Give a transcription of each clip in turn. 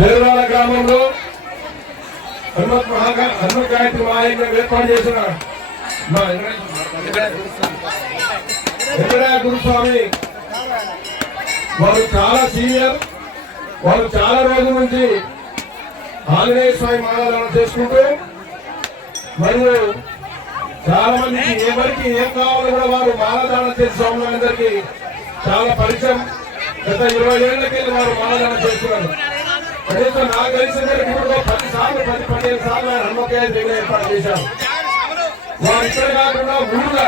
పేరువాల గ్రామంలో హనుమత్ మహాగా హనుమత్ గాయత్రి మహాయజ్ఞం ఏర్పాటు చేసిన మా వెంకటయ్య గురుస్వామి వారు చాలా సీనియర్ వారు చాలా రోజుల నుంచి ఆంజనేయ స్వామి మాలాధారణ చేసుకుంటూ మరియు చాలా మందికి ఎవరికి ఏం కావాలో కూడా వారు మాలాధారణ చేసే స్వాములందరికీ చాలా పరిచయం. గత ఇరవై ఏళ్ళకి వారు మాలాధారణ చేస్తున్నారు. కనీసం నాకు తెలిసిన ఇప్పుడు పది సార్లు పది పదిహేను సార్లు ఆయన హనుమకయ్య దగ్గర ఏర్పాటు చేశారు. వారు ఇక్కడ కాకుండా ఊరుగా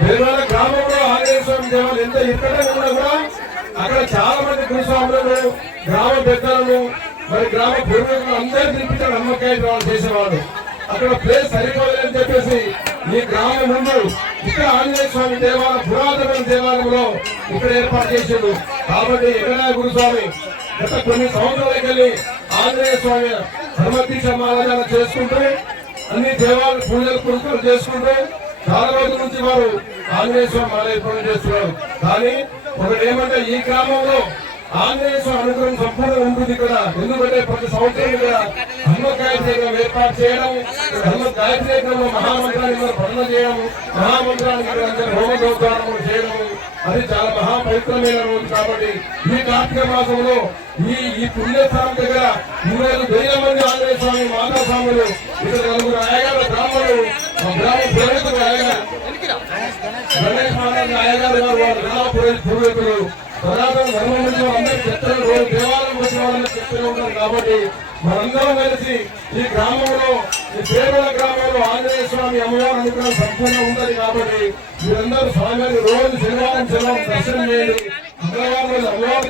వేరువేల గ్రామంలో ఆంజనేయ స్వామి దేవాలయం ఎంత ఇక్కడ ఉన్నా కూడా అక్కడ చాలా మంది గురుస్వాములను గ్రామ పెద్దలను మరి గ్రామ పూర్వీకులు అందరూ తినిపించారు నమ్మకాయ చేసేవాళ్ళు. అక్కడ ప్లేస్ సరిపోలేదని చెప్పేసి ఈ గ్రామం ముందు ఇక్కడ ఆంజనేయ స్వామి దేవాలయం పురాతన దేవాలయంలో ఇక్కడ ఏర్పాటు చేసిండు. కాబట్టి ఎక్కడా గురుస్వామి గత కొన్ని సంవత్సరాలకు వెళ్ళి ఆంజనేయ స్వామి ధర్మదీక్ష మారాధన చేసుకుంటూ అన్ని దేవాలయ పూజలు పురుషులు చేసుకుంటూ చాలా రోజుల నుంచి వారు ఆంజనేయ స్వామి ఆలయ చేస్తున్నారు. కానీ ఒకటి ఏమంటే ఈ గ్రామంలో ఆంధ్రదేశం స్వామి సంపద ఉంటుంది ఇక్కడ. ఎందుకంటే ప్రతి సంవత్సరం ఇక్కడ హనుమ గాయత్రి ఏర్పాటు చేయడం హనుమ గాయత్రి మహామంత్రాన్ని పనులు చేయడం మహామంత్రానికి ఇక్కడ చేయడం. అది చాలా మహాపవిత్రమైన రోజు కాబట్టి ఈ కార్తీక మాసంలో ఈ ఈ పుణ్యస్థానం దగ్గర మూడు వేల మంది ఆంజనేయ స్వామి మాతా స్వాములు ఇక్కడ నలుగురు ఆయగారు బ్రాహ్మణులు గ్రామ పురోహితులు అయ్యగారు గణేష్ మహారాజు ఆయగారు గారు వారు గ్రామ పురోహితులు. సనాతన ధర్మంలో అందరూ రోజు దేవాలయం వచ్చిన వాళ్ళని చెప్తూనే ఉంటారు కాబట్టి మనందరం కలిసి ఈ గ్రామంలో ఈ పేరుల గ్రామంలో ఆంజనేయ స్వామి అమ్మవారి అనుగ్రహం సంపూర్ణ ఉంటది కాబట్టి మీరందరూ స్వామిని రోజు శనివారం శనివారం దర్శనం చేయండి. మంగళవారం అమ్మవారి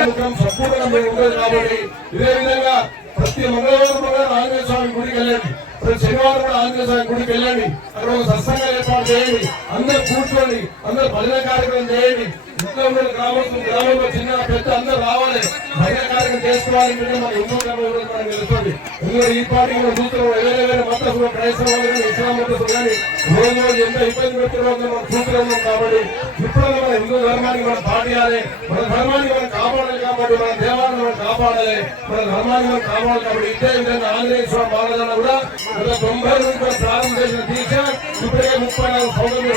దర్శనం సంపూర్ణంగా ఉంటుంది కాబట్టి ఇదే విధంగా ప్రతి మంగళవారం కూడా ఆంజనేయ స్వామి గుడికి వెళ్ళండి. ప్రతి శనివారం కూడా ఆంజనేయ స్వామి గుడికి వెళ్ళండి. అక్కడ ఒక సత్సంగాలు ఏర్పాటు చేయండి. అందరూ కూర్చోండి. అందరూ భజన కార్యక్రమం చేయండి. ఇంట్లో ఉన్న గ్రామస్తులు గ్రామంలో చిన్న పెద్ద అందరూ రావాలి. భజన కార్యక్రమం చేసుకోవాలి మన హిందూ ధర్మం గురించి తెలుస్తుంది. ఇందులో ఈ పార్టీ మనం చూస్తున్నాం వేరే వేరే మతస్థులు క్రైస్తవ ఇస్లాం మతస్థులు కానీ రోజు రోజు ఎంత ఇబ్బంది పెడుతున్నారో మనం చూస్తున్నాం కాబట్టి ఇప్పుడు మన హిందూ ధర్మానికి మనం పాటియాలి. మన ధర్మాన్ని మనం కాపాడాలి కాబట్టి మన దేవాలను మనం కాపాడాలి. మన ధర్మాన్ని మనం కాపాడాలి కాబట్టి ఇదే విధంగా ఆంజనేయ స్వామి బాలజన కూడా తొంభై నుంచి ప్రారంభం చేసిన దీక్ష. ఇప్పటికే ముప్పై నాలుగు సంవత్సరాలు